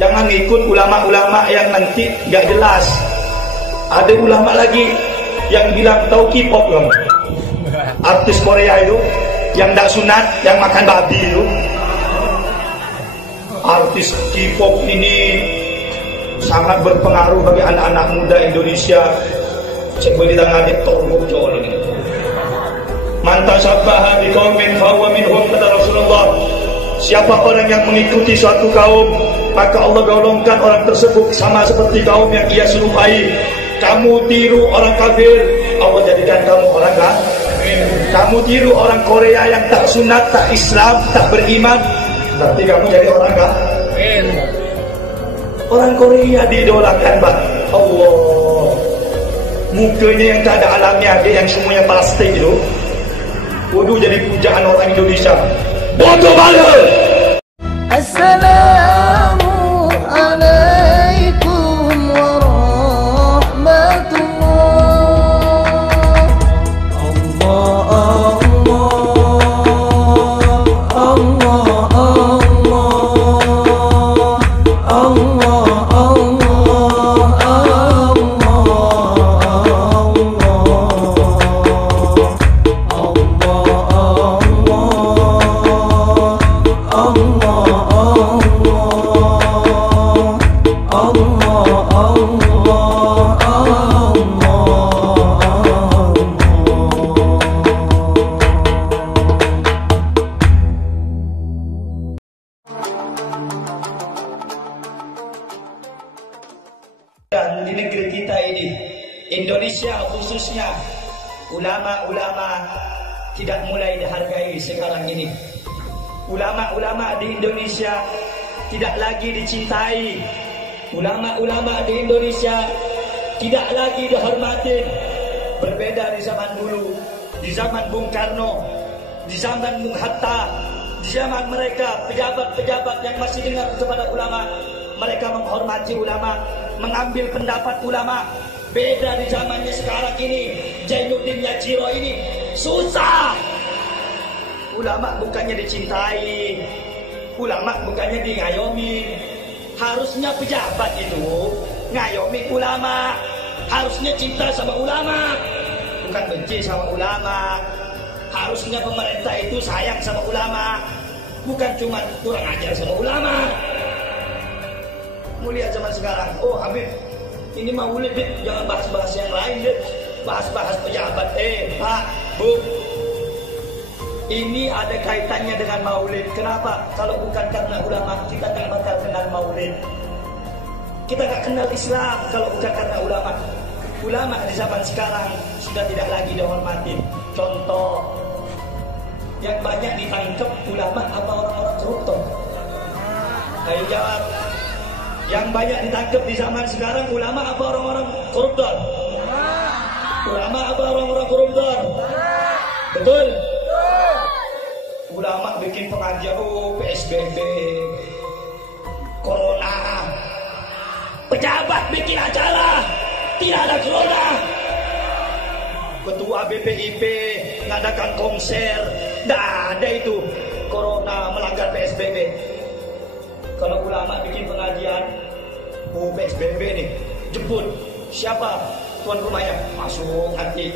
Jangan ikut ulama-ulama yang nanti gak jelas. Ada ulama lagi yang bilang tahu K-pop kan? Artis Korea itu yang gak sunat, yang makan babi itu. Artis K-pop ini sangat berpengaruh bagi anak-anak muda Indonesia. Seperti tangan di torbok jol ini. Manta sabbaha biqaumin fahuwa minhum, kata Rasulullah. Siapa orang yang mengikuti suatu kaum, maka Allah golongkan orang tersebut sama seperti kaum yang ia serupai. Kamu tiru orang kafir, Allah jadikan kamu orang kafir. Kamu tiru orang Korea yang tak sunat, tak Islam, tak beriman, berarti kamu jadi orang kafir. Orang Korea diidolakan, Pak. Allah. Mukanya yang tak ada alamnya, yang semuanya plastik itu. Waduh, jadi pujaan orang Indonesia. Bodoh banget. Assalamu alaikum warahmatullah. Allah, Allah, Allah, Allah, Dan di negeri kita ini, Indonesia khususnya, ulama-ulama tidak mulai dihargai sekarang ini. Ulama-ulama di Indonesia tidak lagi dicintai. Ulama-ulama di Indonesia tidak lagi dihormati. Berbeda di zaman dulu, di zaman Bung Karno, di zaman Bung Hatta, di zaman mereka pejabat-pejabat yang masih dengar kepada ulama. Mereka menghormati ulama, mengambil pendapat ulama. Beda di zamannya sekarang ini, Jainuddin Yajiro ini susah. Ulama bukannya dicintai, ulama bukannya ngayomi. Harusnya pejabat itu ngayomi ulama, harusnya cinta sama ulama, bukan benci sama ulama. Harusnya pemerintah itu sayang sama ulama, bukan cuma kurang ajar sama ulama. Mulia zaman sekarang, oh Habib, ini maulid, jangan bahas-bahas yang lain, bahas-bahas pejabat. Pak, Bu, ini ada kaitannya dengan maulid. Kenapa? Kalau bukan karena ulama, kita tak bakal kenal maulid. Kita tak kenal Islam kalau bukan karena ulama. Ulama di zaman sekarang sudah tidak lagi dihormati. Contoh, yang banyak ditangkap ulama apa orang-orang koruptor? Ayo jawab. Yang banyak ditangkap di zaman sekarang ulama apa orang-orang koruptor? Ulama apa orang-orang koruptor? Betul? Ulama bikin pengajian, PSBB, Corona. Pejabat bikin acara, tidak ada Corona. Ketua BPIP mengadakan konser, tidak ada itu Corona, melanggar PSBB. Kalau ulama bikin pengajian, PSBB nih, jemput siapa tuan rumahnya, masuk nanti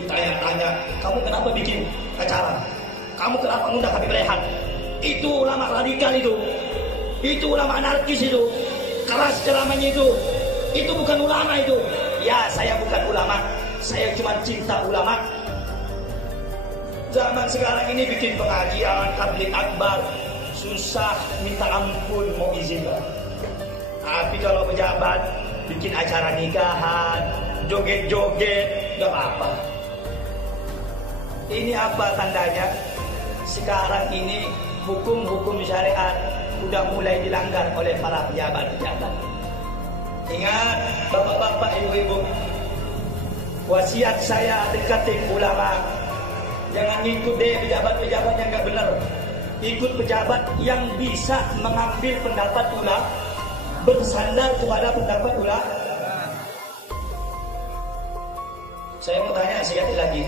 ditanya-tanya, kamu kenapa bikin acara, kamu kenapa ngundang Habib Rehan? Itu ulama radikal itu ulama anarkis itu, keras ceramahnya itu bukan ulama itu. Ya, saya bukan ulama, saya cuma cinta ulama. Zaman sekarang ini bikin pengajian, tabligh akbar, susah minta ampun, mau izin lah. Tapi kalau pejabat bikin acara nikahan, joget-joget, gak apa-apa. Ini apa tandanya? Sekarang ini hukum-hukum syariat sudah mulai dilanggar oleh para pejabat-pejabat. Ingat, bapak-bapak, ibu-ibu, wasiat saya dekatin ulama. Jangan ngikut deh pejabat-pejabat yang gak benar. Ikut pejabat yang bisa mengambil pendapat ulama, bersandar kepada pendapat ulama. Saya mau tanya sekali lagi,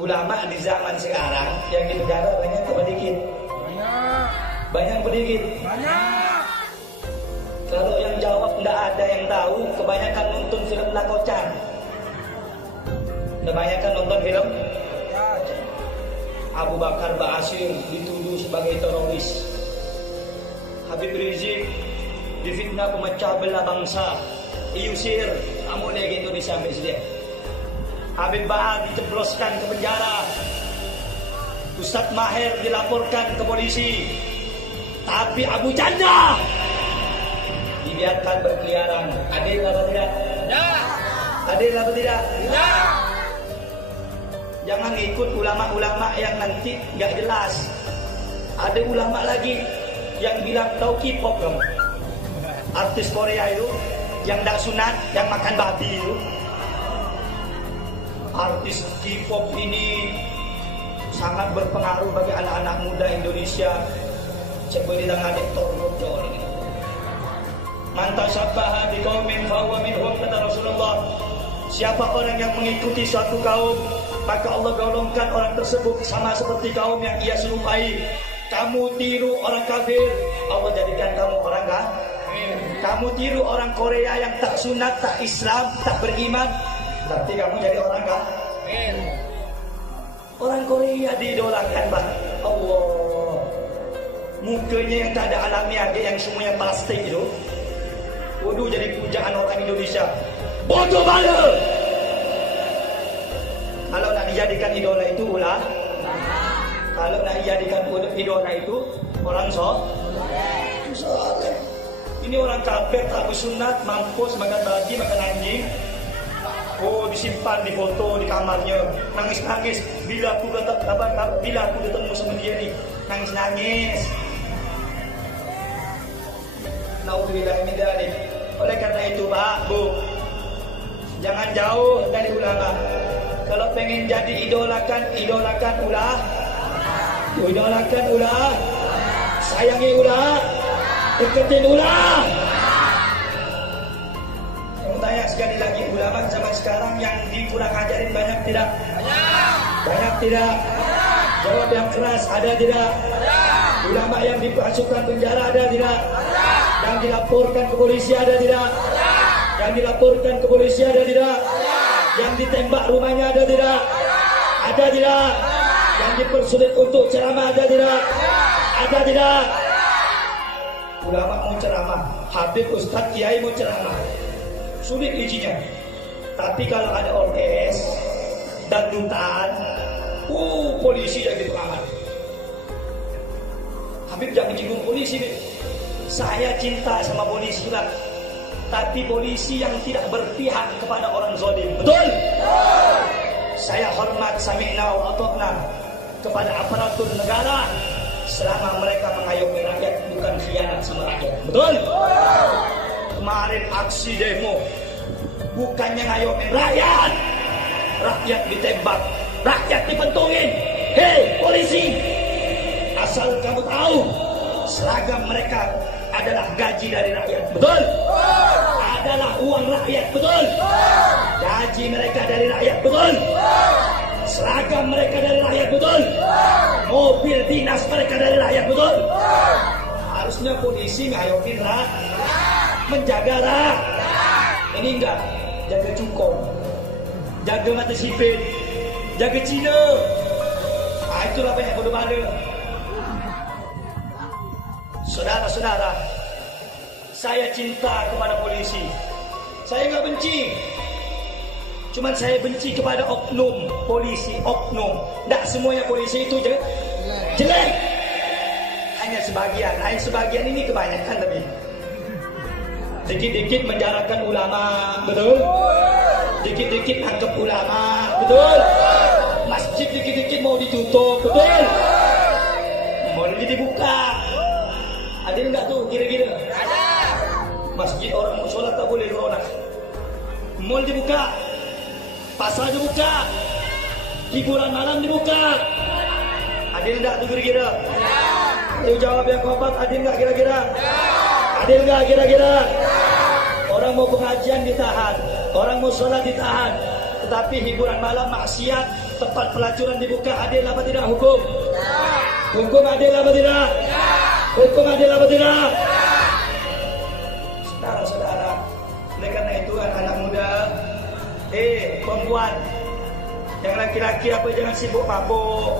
ulama di zaman sekarang yang di penjara banyak atau sedikit? Banyak. Banyak sedikit? Banyak. tahu kebanyakan nonton film Lakocan. Kebanyakan nonton film Abu Bakar Ba'asyir dituduh sebagai teroris. Habib Rizik difitnah pemecah belah bangsa, diusir, kamu lagi Indonesia presiden. Habib Bahar dicebloskan ke penjara. Ustadz Maher dilaporkan ke polisi. Tapi Abu Janda dibiarkan berkeliaran. Adil apa tidak? Tidak. Adil apa tidak? Tidak. Jangan ikut ulama-ulama yang nanti nggak jelas. Ada ulama lagi yang bilang tahu K-pop kamu. Artis Korea itu yang tidak sunat, yang makan babi itu. Artis K-pop ini sangat berpengaruh bagi anak-anak muda Indonesia. Coba bilang ada tornado ini. Mantan sabaha di kaum min fahuwa minhum, kata Rasulullah. Siapa orang yang mengikuti suatu kaum, maka Allah golongkan orang tersebut sama seperti kaum yang ia serupai. Kamu tiru orang kafir, Allah jadikan kamu orang kafir. Kamu tiru orang Korea yang tak sunat, tak Islam, tak beriman, berarti kamu jadi orang kafir. Orang Korea diidolakan, Pak. Allah. Mukanya yang tak ada alamiah, yang semuanya plastik itu. Waduh, jadi pujaan orang Indonesia. Bodoh banget. Kalau nak dijadikan idola itu ulah. Kalau nak dijadikan idola itu orang soleh. Ini orang kafir, tak bersunat, mampus, makan babi, makan anjing. Oh, disimpan di foto di kamarnya, nangis-nangis. Bila aku ketemu sama dia nih, nangis-nangis. Nauzubillah min dzalik. Oleh karena itu, Pak, Bu, jangan jauh dari ulama. Kalau pengen jadi idolakan ulah. Idolakan ulah. Sayangi ulah. Deketin ulah. Saya mau tanya sekali lagi, ulama zaman sekarang yang dikurang ajarin banyak tidak? Banyak tidak? Jawab yang keras, ada tidak? Ulama yang dimasukkan penjara ada tidak? Yang dilaporkan ke polisi ada tidak? Yang dilaporkan ke polisi ada tidak? Yang ditembak rumahnya ada tidak? Ada tidak? Yang dipersulit untuk ceramah ada tidak? Ada tidak? Ulama mau ceramah, Habib Ustadz Kiai mau ceramah, sulit izinnya. Tapi kalau ada orkes dan dutaan, polisi jadi perangan. Habib jangan menyinggung polisi nih. Saya cinta sama polisi lah, tapi polisi yang tidak berpihak kepada orang zalim. Betul? Saya hormat sami'na wa ata'na kepada aparatur negara selama mereka mengayomi rakyat, bukan khianat sama rakyat. Betul? Kemarin aksi demo bukannya ngayomi rakyat, rakyat ditembak, rakyat dipentungin. Hei polisi, asal kamu tahu, seragam mereka adalah gaji dari rakyat. Betul? Adalah uang rakyat. Betul? Gaji mereka dari rakyat. Betul? Seragam mereka dari rakyat. Betul? Mobil dinas mereka dari rakyat. Betul? Harusnya polisi ngayomin rakyat, menjaga rakyat. Ini enggak, jaga cukong, jaga mata sipit, jaga Cina. Itulah banyak bodoh-bodoh. Saudara-saudara, saya cinta kepada polisi. Saya nggak benci. Cuman saya benci kepada oknum polisi, oknum. Tidak semuanya polisi itu jelek. Hanya sebagian. Hanya sebagian ini kebanyakan lebih. Dikit-dikit menjarakan ulama, betul? Dikit-dikit nangkep ulama, betul? Masjid dikit-dikit mau ditutup, betul? Mau dibuka. Ada enggak tuh kira-kira? Ada. Masjid orang mau sholat tak boleh corona. Mall dibuka, pasar dibuka, hiburan malam dibuka. Ada enggak tuh kira-kira? Ada. Ayo jawab yang kompak. Ada enggak kira-kira? Ada enggak kira-kira? Orang mau pengajian ditahan, orang mau sholat ditahan, tetapi hiburan malam maksiat, tempat pelacuran dibuka. Adil apa tidak hukum? Hukum adil apa tidak? Hukum adil apa tidak? Saudara-saudara, oleh Yang laki-laki apa jangan sibuk mabuk,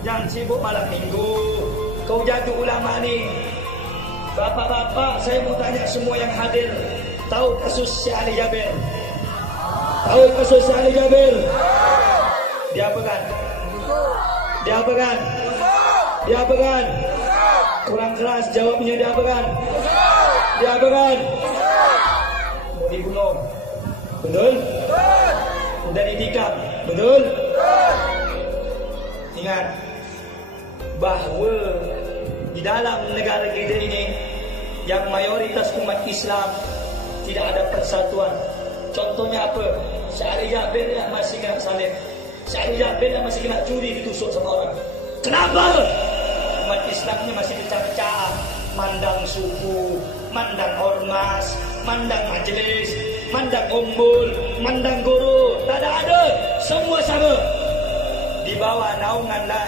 jangan sibuk malam minggu. Kau jaga ulama ni. Bapak-bapak, saya mau tanya semua yang hadir, tahu kasus Syekh Ali Jabir? Tahu kasus Syekh Ali Jabir? Dia apa kan? Dia apa kan? Dia apa kan? Kurang keras jawabnya, dia apa kan? Dia apa kan? Mau dibunuh. Betul? Udah ditikam. Betul? Ingat bahawa di dalam negara kita ini yang mayoritas umat Islam tidak ada persatuan. Contohnya apa? Syekh Ali Jabir yang masih kena salib, Syekh Ali Jabir yang masih kena curi, ditusuk sama orang. Kenapa? Umat Islamnya masih pecah-pecah, mandang suku, mandang ormas, mandang majelis, mandang umbul, mandang guru. Tak ada, semua sama di bawah naungan la